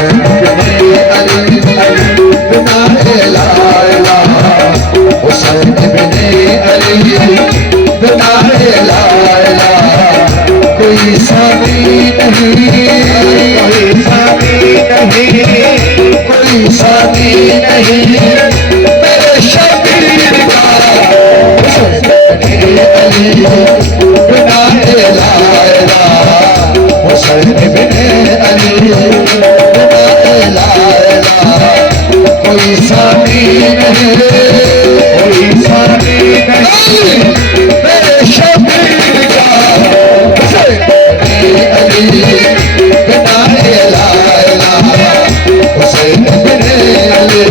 हुसैन बिन अली बिना ला इलाहा, हुसैन बिन अली बिना ला इलाहा, कोई साथी नहीं, कोई साथी नहीं, कोई साथी नहीं मेरे शबीर का, हुसैन बिन अली बिना ला इलाहा, हुसैन बिन अली बिना ला इलाहा, कोई साथी नहीं, कोई साथी नहीं मेरे शबीर का, हुसैन बिन अली बिना ला इलाहा, हुसैन बिन अली।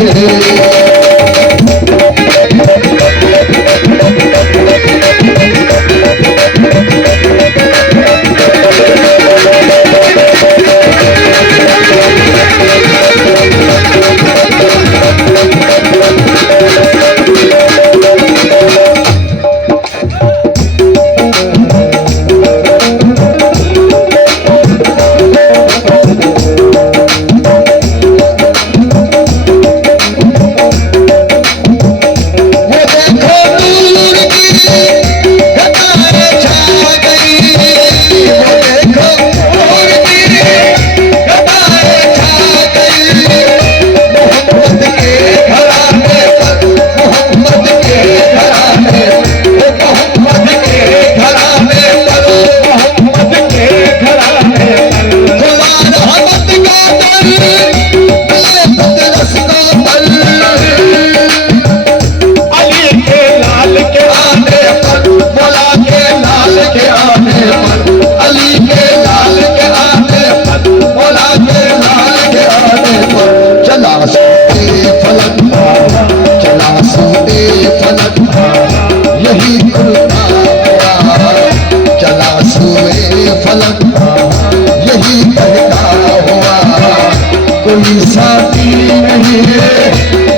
कोई साथी नहीं है।